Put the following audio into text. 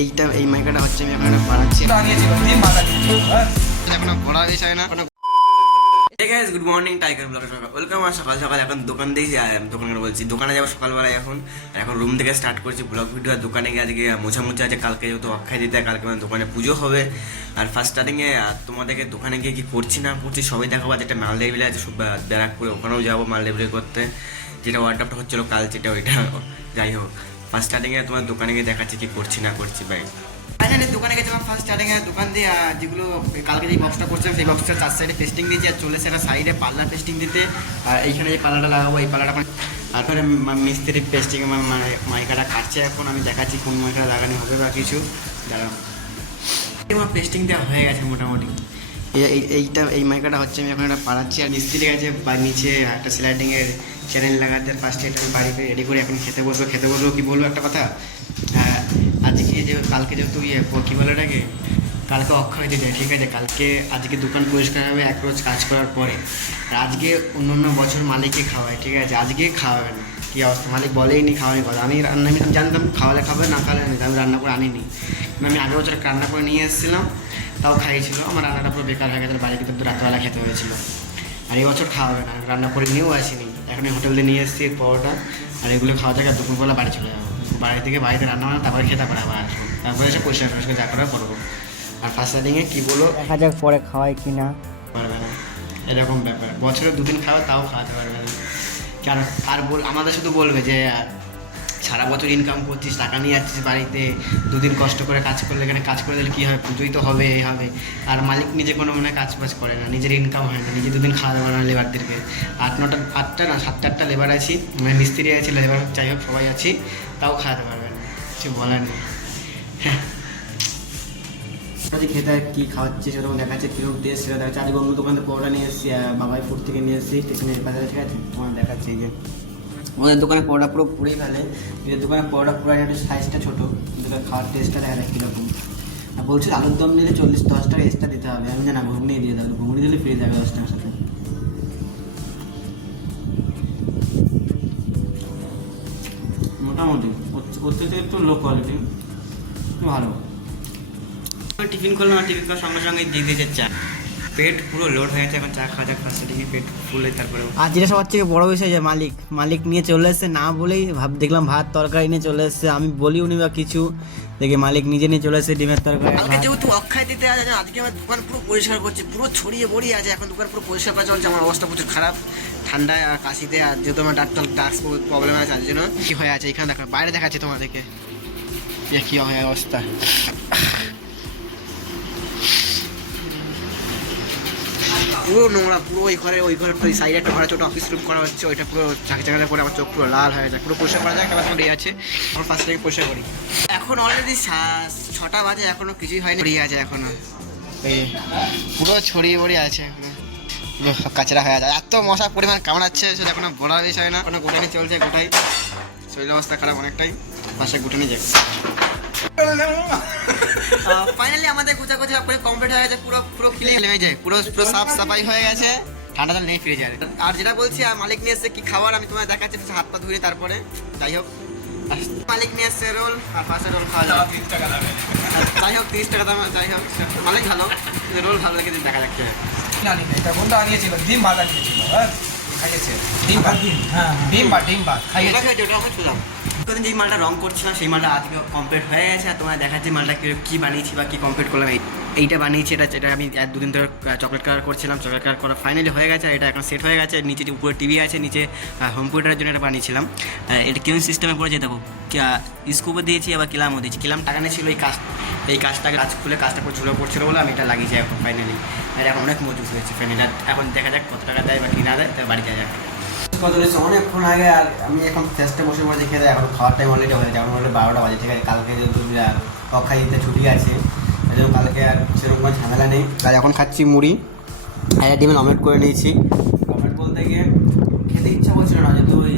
এইটা এই মাইকাটা হচ্ছে আমি এখন বানাচ্ছি, এখনো পড়া বিষয় না। Hey guys, good morning, Tiger Vlog welcome. আর সকাল সকাল এখন দোকান দিয়েছি, দোকানে বলছি দোকানে যাবো সকালবেলায়। এখন রুম থেকে স্টার্ট করছি ব্লগ ভিডিও। আর দোকানে গিয়ে আজকে মোছামুছি আছে, কালকে যেহেতু অক্ষয় দিতে, কালকে মানে দোকানে পুজো হবে। আর ফার্স্ট স্টার্টিংয়ে তোমাদেরকে দোকানে গিয়ে কি করছি না করছি সবই দেখাবো। যেটা মাল ডেলিভারি আছে সব ব্যারাকপুরে, ওখানেও যাবো মাল ডেলিভারি করতে। যেটা ওয়ার্ডটা হচ্ছিলো কাল, যেটা ওইটা যাই হোক, ফার্স্ট স্টার্টিংয়ে তোমার দোকানে গিয়ে দেখাচ্ছি কি করছি না করছি ভাই। ফাইনালি দোকানে গেছিলাম ফার্স্ট স্টার্টিংয়ে, দোকান দিয়ে যেগুলো কালকে যে বক্সটা করছিলাম সেই বক্সটা 4 সাইডে পেস্টিং দিয়েছি, আর চলে সেটা সাইডে পাল্লার পেস্টিং দিতে। আর এইখানে যে পাল্লাটা লাগাবো, এই পাল্লাটা তারপরে মিস্ত্রি পেস্টিং মানে মাইকাটা কাটছে। এখন আমি দেখাচ্ছি কোন মাইকাটা লাগানো হবে বা কিছু দাঁড়াও। আমার পেস্টিং দেওয়া হয়ে গেছে মোটামুটি। এই মাইকাটা হচ্ছে আমি এখন এটা পাড়াচ্ছি। আর মিস্ত্রি গেছে বা নিচে একটা স্লাইডিংয়ের চ্যানেল লাগাতে, ফার্স্টে এটা বাড়িতে রেডি করে এখন খেতে বসবো কি বলবো একটা কথা। আজকে যে কালকে যেহেতু কী বলে এটাকে, কালকে অক্ষয় দিতে, ঠিক আছে। আজকে দোকান পরিষ্কার হবে এক রোজ কাজ করার পরে। আর আজকে অন্য বছর মালিককে খাওয়ায়, ঠিক আছে। আজকে খাওয়াবে না, কী অবস্থা, মালিক বলেই নি খাওয়ানি কথা। আমি জানতাম খাওয়ালে খাবে, না খাওয়ালে আমি রান্না করে আনিনি। আমি আগের বছর রান্না করে নিয়ে এসেছিলাম, তাও খাইয়েছিল। আমার রান্নাটা পুরো বেকার হয়ে গেছে, বাড়ি কিন্তু রাত্রেবেলা খেতে হয়েছিল। আর এই বছর খাওয়াবে না, রান্না করে নিয়েও আসিনি। এখন হোটেল দিয়ে নিয়ে এসেছি পরোটা, আর এগুলো খাওয়া যাবে। দুপুরবেলা বাড়ি চলে যাবো, বাড়িতে রান্না বান্না, তারপরে খেতে পারে আবার আসবো, তারপরে এসে পরিষ্কার যা করার করবো। আর ফার্স্ট স্টার্টিংয়ে কী বলো, দেখা যাক পরে খাওয়াই কি না, পারবে না এরকম ব্যাপার। বছরে 2 দিন খাওয়া, তাও খাওয়াতে পারবে না। কেন আর আমাদের শুধু বলবে যে সারা বছর ইনকাম করছিস, টাকা নিয়ে যাচ্ছিস বাড়িতে, 2 দিন কষ্ট করে কাজ করলে, এখানে কাজ করে দিলে কী হবে, পুজোই তো হবে, এই হবে। আর মালিক নিজে কোনো মানে কাজ বাজ করে না, নিজের ইনকাম হয় না, নিজে 2 দিন খাওয়া দাওয়া না লেবারদেরকে। 7-8টা লেবার আছি, মানে মিস্ত্রি আছে, লেবার যাই হোক সবাই আছি, তাও খাওয়াতে পারবে না, কিছু বলার নেই। হ্যাঁ, খেতে কী খাওয়াচ্ছে সেরকম দেখাচ্ছে, কীরকম টেস্ট সেটা দেখাচ্ছে। আজকে অন্য দোকানে পরোটা নিয়ে এসেছি, বাবাই ফুড থেকে নিয়ে এসেছি স্টেশনের বাজারে, ঠিক আছে। তোমার দেখাচ্ছে এই যে ওদের দোকানে পরোটা পুরো পুড়েই ফেলে, এদের দোকানে পরোটা পুরো একটু সাইজটা ছোটো, কিন্তু খাওয়ার টেস্টটা দেখা যায় কীরকম। আর বলছিল আলুর দম নিলে 10 টাকা এক্সট্রা দিতে হবে। আমি জানা ঘুগনি দিয়ে দেবো, ঘুগনি দিলে ফ্রি যাবে 10 টাকার সাথে। মোটামুটি ওর থেকে একটু লো কোয়ালিটি, একটু ভালো। টিফিন করলাম, আর টিফিন করার সঙ্গে সঙ্গে দিয়ে দিয়েছে চা। পেট পুরো লোড হয়ে গেছে, এখন চা খাওয়া যাক ফার্স্ট থেকে, পেট ফুলে তারপরে। আর যেটা সবার থেকে বড় বিষয় যে মালিক নিয়ে চলে এসছে, না বলেই দেখলাম ভাত তরকারি নিয়ে চলে এসছে। আমি বলিও নি বা কিছু, দেখে মালিক নিজে নিয়ে চলে এসছে ডিমের তরকারি। কালকে যেহেতু অক্ষয় দিতে আছে, আজকে আমার দোকান পুরো পরিষ্কার করছে, পুরো ছড়িয়ে বড়িয়ে আছে। এখন দোকান পুরো পরিষ্কার করা চলছে। আমার অবস্থা প্রচুর খারাপ, ঠান্ডায় আর কাশিতে। আর যেহেতু আমার ডাক্স প্রবলেম আছে, তার জন্য কী হয়ে আছে এখানে দেখো, বাইরে দেখাচ্ছে তোমাদেরকে কী হয় অবস্থা। পুরো নোংরা, পুরো ওই ঘরে সাইডে একটা ঘরে ছোটো অফিস রুম করা হচ্ছে, ওইটা পুরো চাকা করে আমার চোখ পুরো লাল হয়ে যায়। পুরো পরিষ্কার করা যায়, খেলা এখন আছে, আমার ফার্স্ট থেকে পরিষ্কার করি। এখন অলরেডি 6টা বাজে, এখনও কিছুই হয়নি, ছড়িয়ে আছে এখনও, এই পুরো ছড়িয়ে বড়িয়ে আছে এখনো, কাচরা হয়ে যায়। এত মশা পরিমাণ কামড়াচ্ছে, সেটা এখনো বলার বিষয় না। এখনো গোটানি চলছে, গোটাই শরীর অবস্থা খারাপ অনেকটাই, পাশে গোটানি যায়। ফাইনালি আমাদের গোছাগুছি কমপ্লিট হয়ে গেছে, পুরো নেমে যায়, পুরো সাফ সাফাই হয়ে গেছে। ঠান্ডা জল নেই ফ্রিজে। আর যেটা বলছি, মালিক নিয়ে এসছে কি খাবার, আমি তোমায় দেখাচ্ছি, হাত পা ধুয়ে তারপরে। যাই হোক, মালিক নিয়ে এসছে রোল, আর পাশে রোল খাওয়া যাবে, 30 টাকা দামে। যাই হোক 30 টাকা দামে, যাই হোক মালিক ভালো, রোল ভালো লেগে দেখা যাচ্ছে। এটা বন্ধু আনিয়েছিল, ডিম ভাত আনিয়েছিল, হ্যাঁ খাইয়েছে, ডিম ভাত খাইয়েছে, ওটা আমি ছুলাম। যেই মালটা রং করছিলাম সেই মালটা আজকে কমপ্লিট হয়ে গেছে। আর তোমার দেখাচ্ছি মালটা কী বানিয়েছি বা কী কমপ্লিট করলাম। এইটা বানিয়েছি, এটা আমি 2 দিন ধরে চকলেট কালার করছিলাম, চকলেট কালার করা ফাইনালি হয়ে গেছে। এটা এখন সেট হয়ে গেছে। নিচে যে উপরে টিভি আছে, নিচে হোম থিয়েটারের জন্য এটা বানিয়েছিলাম। এটা কেউ সিস্টেমে পড়েছে, দেখো স্কুপও দিয়েছি, আবার কিলামও দিয়েছি। কিলাম টাকা নিয়েছিল এই কাজটাকে খুলে কাজটা পুরো ঝুলে পড়ছিলো বলে আমি এটা লাগিয়েছি এখন ফাইনালি। আর এখন অনেক মজবুত হয়েছে ফাইনালি। এখন দেখা যাক কত টাকা দেয় বা কী না দেয়, তাই বাড়ি যাওয়া যাক। অনেকক্ষণ আগে, আর আমি এখন ফেস্টে বসে দেখে দেয়, এখন খাওয়ার টাইম অলরেডি হয়ে যায়, এখন অলরেডি 12টা বাজে, ঠিক আছে। কালকে যেহেতু অক্ষয় দিতে ছুটি আছে, এই জন্য কালকে আর সেরকম কোনো ঝামেলা নেই। আর এখন খাচ্ছি মুড়ি, আর ডিমের অমলেট করে নিয়েছি। অমলেট বলতে গিয়ে খেতে ইচ্ছা করছিল না, যেহেতু ওই